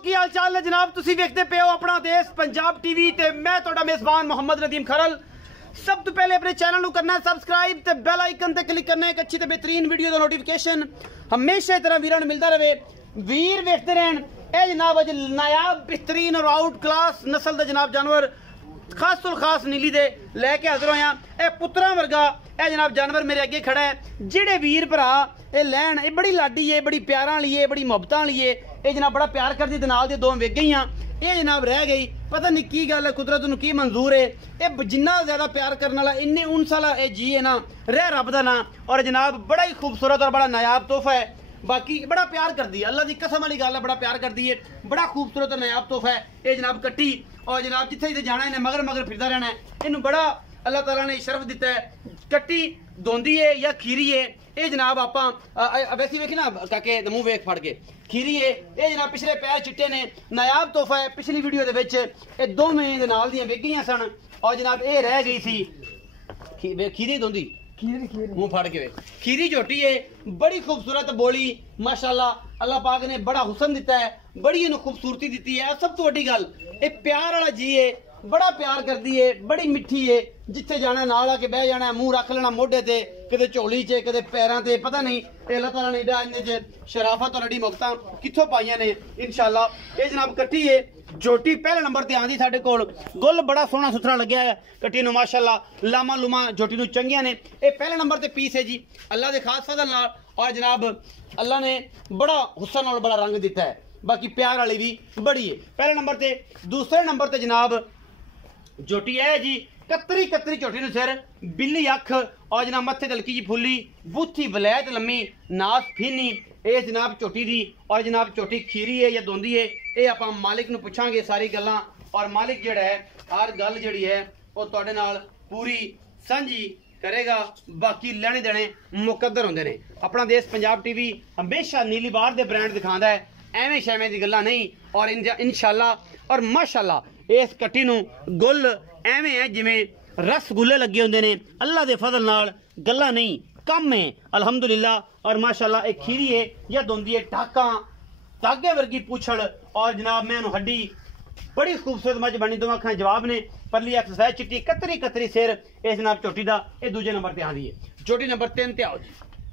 की हाल चाल है जनाब। तुसी वेखते पे हो अपना देश पंजाब टीवी ते मैं तुहाडा मेजबान मोहम्मद नदीम खरल। सब तो पहले अपने चैनल को करना है सबसक्राइब ते बेल आइकन ते क्लिक करना है। एक अच्छी ते बेहतरीन वीडियो का नोटिफिकेशन हमेशा इस तरह वीरां मिलता रहे। वीर वेखते रहन। ए जनाब अज नायाब बेहतरीन और आउट क्लास नस्ल का जनाब जानवर खास तो खास नीली दे लैके हाजिर होया। ए पुत्रा वर्गा ए जनाब जानवर मेरे अगे खड़ा है। जेड़े वीर भरा ये लैन ये बड़ी लाडी है, बड़ी प्यारा वाली है, बड़ी मुहब्बत वाली है। ये जनाब बड़ा प्यार करती नाल दे दो वेख गई। ये जनाब रह गई पता नहीं की गल है, कुदरत नूं की मंजूर है। ये जिन्ना ज्यादा प्यार करने वाला इन्ने उनस वाला ये जी है ना, रह रब दा ना। और जनाब बड़ा ही खूबसूरत और बड़ा नायाब तोहफा है। बाकी बड़ा प्यार कर दी अल्लाह की कसम वाली गल है, बड़ा प्यार कर दी है। बड़ा खूबसूरत और नायाब तोहफा है ये जनाब कट्टी। और जनाब जिथे जिथे जाना इन्हें मगर मगर फिरदा रहना है। इन्हू बड़ा अल्लाह ताला ने शरफ दिता है। कट्टी दोंदी है या खीरी है ये जनाब आपां वैसे वेखी ना काके मुंह वेख फड़ के खीरी है ये जनाब। पिछले पैर चिट्टे ने नायाब तोहफा है। पिछली वीडियो दे विच ये दोवें दे नाल दियां वेख गईयां सन और जनाब ये रह गई सी खीरी दोंदी मुंह फाड़ के खीरी झोटी है। बड़ी खूबसूरत बोली माशाल्लाह अल्लाह पाक ने बड़ा हुसन दिता है, बड़ी इन्हें खूबसूरती दी है। सब तो वड्डी गल ये प्यार वाला जी है, बड़ा प्यार करती है, बड़ी मिठी है। जिथे जाना नाल आके बह जाना, मुंह रख लेना मोढे ते, किते झोली च किते पैरां ते, पता नहीं अल्लाह ताला ने इन्हें शराफत और अड़ी मुक्ता कित्थों पाइयां ने इंशाल्लाह। ये जनाब कट्टी है झोटी पहले नंबर ते आंदी साडे कोल। गुल बड़ा सोहना सुथरा लग्या है कट्टी नूं माशाल्लाह। लामा लुमा झोटी नूं चंगियां ने। ये पहले नंबर ते पीस है जी अल्लाह दे खास फजल नाल। और जनाब अल्लाह ने बड़ा हुस्न और बड़ा रंग दिता है। बाकी प्यार वाली भी बड़ी है पहले नंबर ते। दूसरे नंबर ते जनाब झोटी है जी कतरी कतरी झोटी नूं सिर, बिल्ली अख और जनाब मत्थे तलकी जी फुली, बूथी वलैत लम्मी, नास फीनी ये जनाब झोटी दी। और जनाब झोटी खीरी है या दोंदी है ये आप मालिक नूं पुछांगे सारी गल्लां। और मालिक जिहड़ा है हर गल जिहड़ी है वो तुहाडे नाल पूरी सांझी करेगा। बाकी लेने देने मुकद्दर होंदे ने। अपना देश पंजाब टीवी हमेशा नीली बार दे ब्रांड दिखांदा है, एवें शैवें दी गल्लां नहीं। और इंशाल्लाह और माशाल्लाह इस कट्टी नूं गुल एवें है जिवें रसगुल्ले लगे होंदे ने। अल्लाह दे फजल नाल गल्लां नहीं कम है अल्हम्दुलिल्लाह। और माशाल्लाह एक खीरी है या दोंदी है टाका धागे वर्गी पूछड़। और जनाब मैं हड्डी बड़ी खूबसूरत मज बनी। दो अखां जवाब ने परली अख सफेद चिट्टी कतरी कतरी सिर इस जनाब झोटी दा। ये दूजे नंबर ते आंदी है। झोटी नंबर 3 ते आओ जी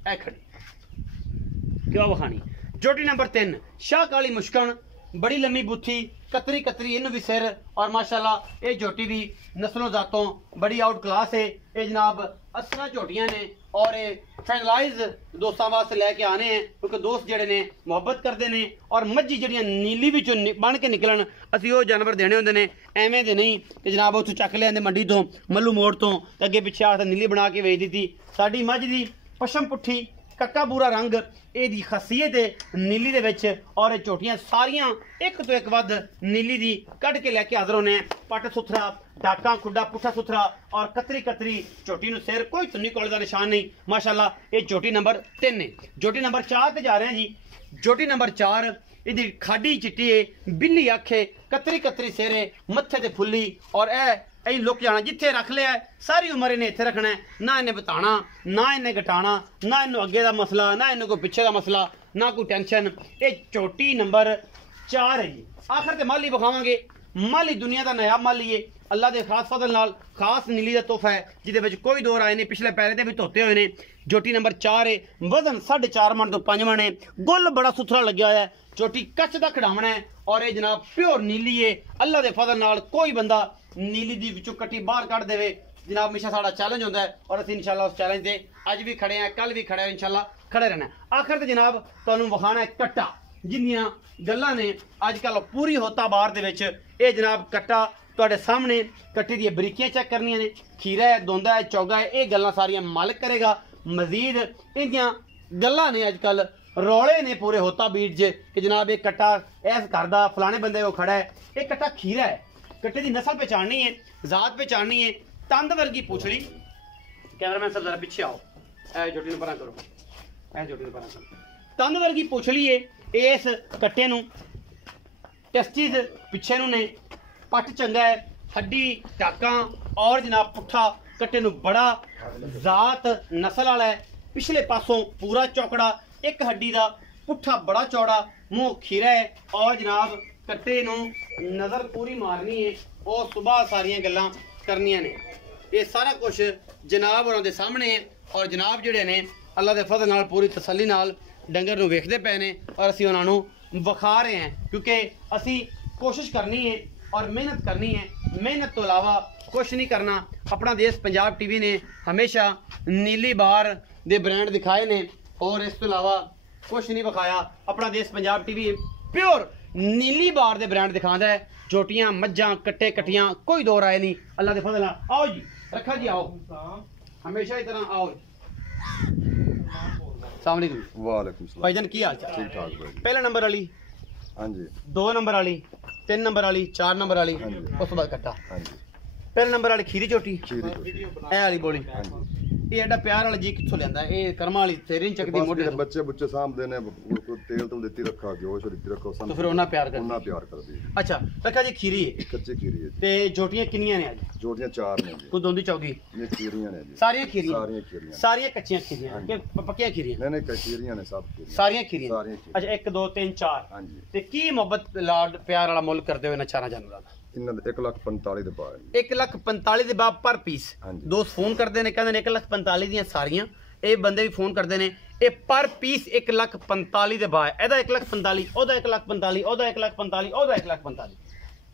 ए खड़ी क्यों वखानी। झोटी नंबर 3 शाह काली मुश्कन, बड़ी लम्मी बुथी कतरी कतरी इन्हू भी सिर। और माशाल्लाह ये झोटी भी नस्लों जातों बड़ी आउट क्लास है। ये जनाब असरा झोटियां ने और ये फाइनलाइज दोस्तों वास्ते लैके आने हैं क्योंकि दोस्त जड़े ने मुहब्बत करते हैं। और मज्जी जड़ियां नीली भी बन के निकलन असी वो जानवर देने होंगे ने एवें दे नहीं कि जनाब उतों चक लिया मंडी तो मल्लू मोड़ तो अगे पिछे आ नीली बना के वेच दी। साडी मझ दी पशम पुट्ठी कक्का बूरा रंग ये खासियत है नीली दे विच। और झोटियां सारियां एक तो एक वध नीली दी कढ़ के लैके हाजिर होने। पट सुथरा डाका खुडा पुठा सुथरा और कतरी कतरी झोटी नूं सिर, कोई तुन्नी कोल दा निशान नहीं माशाल्लाह। ये झोटी नंबर 3 है। झोटी नंबर 4 ते जा रहे हैं जी। झोटी नंबर 4 इहदी खाडी चिट्टी है, बिल्ली अख है, कतरी कतरी सिर है, मत्थे ते फुल्ली। और ऐ लुक जाना जिथे रख लिया है सारी उम्र इन्हें इत्थे रखना है। ना इन्हें बताना ना इन्हें घटाना, ना इन्हें अगे का मसला ना इन्हें कोई पिछे का मसला, ना कोई टेंशन। ये झोटी नंबर 4 है जी। आखिर ते माली विखावांगे। माली दुनिया का नायाब माली है अल्लाह के खास फजल नाल खास नीली का तोहफा है जिहदे विच कोई दो राय नहीं। पिछले पैरे ते भी धोते हुए ने। झोटी नंबर 4 है, वजन 4.5 मन तो 5 मन है। गुल बड़ा सुथरा लग्या होया है। झोटी कच दा खड़ावना है और ये जनाब प्योर नीली है। अल्लाह के फजल नाल कोई बंदा नीली दी विचों कट्टी बाहर कढ़ देवे जनाब हमेशा साडा चैलेंज होंदा है। और असीं इंशाल्लाह उस चैलेंज ते अज भी खड़े हैं, कल भी खड़े हैं, इंशाल्लाह खड़े रहना। आखिर ते जनाब तुहानूं विखाना है कट्टा जिन्नियां गल्लां ने अजकल पूरी होता बार दे विच। ये जनाब कट्टा तुहाडे सामने कट्टी दी बरीकियां चेक करनियां ने। खीरा है, दोंदा है, चौगा है, ये गल्लां सारियां मालिक करेगा। मजीद इहदियां गल्लां ने अजकल रौले ने पूरे होता बीट च कि जनाब एक कट्टा ऐस करदा फलाने बंदे को खड़ा है। एक कट्टा खीरा है। कट्टे की नस्ल पहचाननी है, जात पहचाननी है। तंद वर्गी पूछड़ी। कैमरामैन साहब जरा पीछे आओ, ऐ झोटी नूं परां करो, ऐ झोटी नूं परां करो। तंद वर्गी पूछड़ी है इस कट्टे नूं। टेस्टिस पिछे नूं ने, पट चंगा है, हड्डी टाका और जनाब पुट्ठा कट्टे नूं बड़ा जात नस्ल वाला है। पिछले पासों पूरा चौकड़ा, एक हड्डी का पुट्ठा बड़ा चौड़ा, मूँह खीरा है और जनाब कट्टे नूं नज़र पूरी मारनी है और सुबह सारियां गल्लां करनियां ने। ये सारा कुछ जनाब होरां दे सामने है और जनाब जिहड़े ने अल्लाह दे फज़ल नाल पूरी तसल्ली नाल डंगर नूं वेखदे पए ने और असीं उन्हां नूं विखा रहे हैं क्योंकि असीं कोशिश करनी है और मेहनत करनी है। मेहनत तो इलावा कुछ नहीं करना। अपना देश पंजाब टीवी ने हमेशा नीली बार दे ब्रांड दिखाए ने और इस तो इलावा कुछ नहीं विखाया। अपना देश पंजाब टीवी प्योर नीली बार दे ब्रांड दिखाता है। झोटियां मज्जां कट्टे कट्टियां कोई दो राय नहीं अल्लाह दे फज़ल नाल। आओ जी रखा जी आओ हमेशा ही तरह आओ। अस्सलाम वालेकुम। वालेकुम सलाम भाईजान की हाल चाल? ठीक ठाक भाई। पहले नंबर वाली, हाँ जी, 2 नंबर वाली, 3 नंबर वाली, 4 नंबर वाली, हाँ जी। उस बाद कट्टा। हाँ जी, पहले नंबर वाली खीरी झोटी खीरी झोटी। ए वाली बोली। हाँ जी, ये एडा प्यार वाला जी कित्थों लियांदा? ये कर्मा वाली तेरी चकदी मोढे बस तो। बच्चे बुच्चे सामने ने तेल तो देती रखा गोश देती रखो तो फिर उन्ना प्यार कर उन्ना प्यार कर दी। अच्छा रखा जी खीरी है कच्ची खीरी है ते झोटियां किन्नियां ने आज? जोड़ियां 4 ने जी। कोई दोंदी चौगी? ये खीरियां ने जी। सारियां खीरियां? सारियां खीरियां। सारियां कच्चियां खीरियां हाँ जी। के पक्कियां खीरियां? नहीं नहीं खीरियां ने सब खीरियां। सारियां खीरियां। सारियां खीरियां। अच्छा 1 2 3 4। हाँ जी। ते की मोहब्बत लाड प्यार वाला मुल करदे होए ना चारा जानवरां दा? इन्ना 1,45,000 दे पाए। 1,45,000 ਦੇ ਬਾਅਦ ਪਰ ਪੀਸ। हाँ जी। ਦੋਸਤ ਫੋਨ ਕਰਦੇ ਨੇ ਕਹਿੰਦੇ ਨੇ 1,45,000 ਦੀਆਂ ਸਾਰੀਆਂ। ਇਹ ਬੰਦੇ ਵੀ ਫੋਨ ਕਰਦੇ ਨੇ ਇਹ ਪਰ ਪੀਸ 1,45,000 ਦੇ ਬਾਅਦ ਇਹਦਾ 1,45,000 ਉਹਦਾ 1,45,000 ਉਹਦਾ 1,45,000 ਉਹਦਾ 1,45,000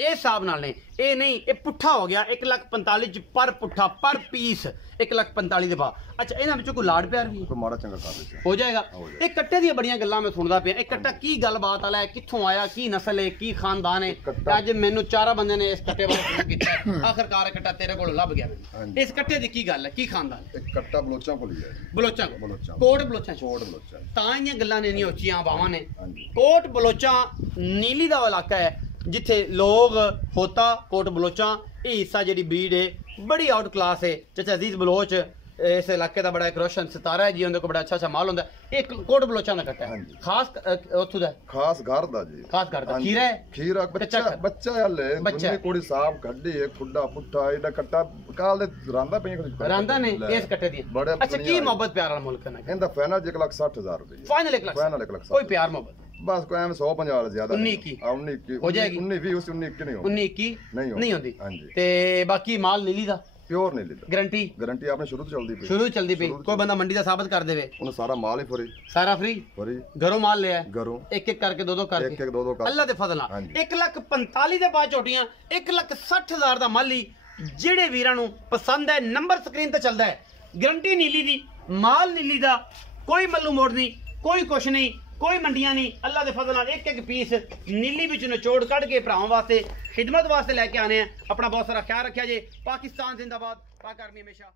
ਇਹ ਹਿਸਾਬ ਨਾਲ ਨੇ। ਇਹ ਨਹੀਂ ਇਹ ਪੁੱਠਾ ਹੋ ਗਿਆ 1,45,000 ਚ ਪਰ ਪੁੱਠਾ ਪਰ ਪੀਸ 1,45,000 ਦੇ ਬਾਅਦ। ਅੱਛਾ ਇਹਨਾਂ ਵਿੱਚੋਂ ਕੋਈ ਲਾੜ ਪਿਆਰ ਵੀ तो माड़ा चंगा कर देते ਹੋ ਜਾਏਗਾ? ਹੋ ਜਾਏਗਾ। ਇਹ ਕੱਟੇ ਦੀਆਂ ਬੜੀਆਂ ਗੱਲਾਂ ਮੈਂ ਸੁਣਦਾ ਪਿਆ। ਇਹ ਕੱਟਾ ਕੀ ਗੱਲਬਾਤ ਵਾਲਾ ਹੈ, ਕਿੱਥੋਂ ਆਇਆ, ਕੀ ਨਸਲ ਹੈ, ਕੀ ਖਾਨਦਾਨ ਹੈ? ਕੱਟਾ- ਅੱਜ ਮੈਨੂੰ 4 ਬੰਦੇ ਨੇ ਇਸ ਕੱਟੇ ਬਾਰੇ ਫੋਨ ਕੀਤਾ ਹੈ। ਆਖਰਕਾਰ ਇਹ ਕੱਟਾ ਤੇਰੇ ਕੋਲ ਲੱਭ ਗਿਆ ਮੈਨੂੰ। ਹਾਂਜੀ। ਇਸ ਕੱਟੇ ਦੀ ਕੀ ਗੱਲ ਹੈ, ਕੀ ਖਾਨਦਾਨ ਹੈ? एक कट्टा बलोचा को लिया है। ਬਲੋਚਾਂ ਕੋਲ? ਬਲੋਚਾਂ। ਕੋਟ ਬਲੋਚਾਂ ਚ। छोड़ बलोचा। ਤਾਂ ਇਹਦੀਆਂ ਗੱਲਾਂ ਨੇ ਨਹੀਂ ਉੱਚੀਆਂ ਬਾਵਾਂ ਨੇ। हाँ जी। ਕੋਟ ਬਲੋਚਾਂ ਨੀਲੀ ਦਾ ਇਲਾਕਾ ਹੈ ਜਿੱਥੇ ਲੋਕ ਹੋਤਾ ਕੋਟ ਬਲੋਚਾਂ ਇਹ ਹਿੱਸਾ ਜਿਹੜੀ ਬਰੀਡ ਹੈ ਬੜੀ ਆਊਟ ਕਲਾਸ ਹੈ। ਚਾਚਾ ਅਜ਼ੀਜ਼ ਬਲੋਚ ਇਸ ਇਲਾਕੇ ਦਾ ਬੜਾ ਇੱਕ ਰੋਸ਼ਨ ਸਿਤਾਰਾ ਹੈ ਜੀ। ਉਹਦੇ ਕੋਲ ਬੜਾ ਅੱਛਾ ਮਾਲ ਹੁੰਦਾ ਹੈ। ਇਹ ਕੋਟ ਬਲੋਚਾਂ ਦਾ ਕੱਟਾ ਹੈ ਹਾਂਜੀ। ਖਾਸ ਉੱਥੋਂ ਦਾ ਹੈ। खास घर दा जी। ਖਾਸ ਕਰਦਾ हाँ जी। ਖੀਰਾ ਹੈ खीरा कच्चा बच्चा बच्चा हले बच्चा। दुन्नी कुड़ी साहब गड्डी है खुड्डा पुट्ठा एडा कट्टा काल दे रांदा पे ਰਾਂਦਾ ਨੇ ਇਸ ਕੱਟੇ ਦੀ। बड़े ਅੱਛਾ ਕੀ ਮੁਹੱਬਤ ਪਿਆਰ ਵਾਲਾ ਮੁਲਕ ਕਰਨਾ इंदा फाइनल 1,60,000 रुपए ਫਾਈਨਲ 1 ਲੱਖ फाइनल 1,60,000 ਕੋਈ ਪਿਆਰ ਮੁਹੱਬਤ बस कोई एम 150 ज्यादा 19 19 हो जाएगी? 19 20 उस 19 की नहीं हो 19 21 नहीं ਨਹੀਂ होती। ਹੁੰਦੀ। हाँ जी। ਤੇ ਬਾਕੀ ਮਾਲ ਨੀਲੀ ਦਾ प्योर नहीं लेता ਗਾਰੰਟੀ गारंटी आपने शुरू तो चलदी पई ਸ਼ੁਰੂ ਚਲਦੀ ਪਈ। शुरू तो ਕੋਈ ਬੰਦਾ ਮੰਡੀ ਦਾ ਸਾਬਤ ਕਰ ਦੇਵੇ उन्हें सारा माल ही फ्री ਸਾਰਾ ਫ੍ਰੀ फ्री ਘਰੋਂ ਮਾਲ ਲਿਆ घरों ਇੱਕ ਇੱਕ ਕਰਕੇ ਦੋ ਕਰਕੇ एक एक दो दो का ਅੱਲਾ ਦੇ ਫਜ਼ਲ ਨਾਲ ਹਾਂਜੀ। 1,45,000 ਦੇ ਬਾਅਦ ਝੋਟੀਆਂ 1,60,000 ਦਾ ਮਾਲੀ ਜਿਹੜੇ ਵੀਰਾਂ ਨੂੰ ਪਸੰਦ ਹੈ ਨੰਬਰ ਸਕਰੀਨ ਤੇ ਚੱਲਦਾ ਹੈ। ਗਰੰਟੀ ਨੀਲੀ ਦੀ ਮਾਲ ਨੀਲੀ ਦਾ ਕੋਈ ਮੱਲੂ ਮੋੜ ਨਹੀਂ ਕੋਈ ਕੁਛ ਨਹੀਂ ਕੋਈ ਮੰਡੀਆਂ ਨਹੀਂ। ਅੱਲਾ ਦੇ ਫਜ਼ਲ ਨਾਲ ਇੱਕ ਇੱਕ ਪੀਸ ਨੀਲੀ ਵਿੱਚ ਨਿਚੋੜ ਕੱਢ ਕੇ ਭਰਾਵਾਂ ਵਾਸਤੇ ਖਿਦਮਤ ਵਾਸਤੇ ਲੈ ਕੇ ਆਨੇ ਆ। ਆਪਣਾ ਬਹੁਤ ਸਾਰਾ ਖਿਆਲ ਰੱਖਿਆ ਜੇ। ਪਾਕਿਸਤਾਨ ਜ਼ਿੰਦਾਬਾਦ, ਪਾਕ ਆਰਮੀ ਹਮੇਸ਼ਾ।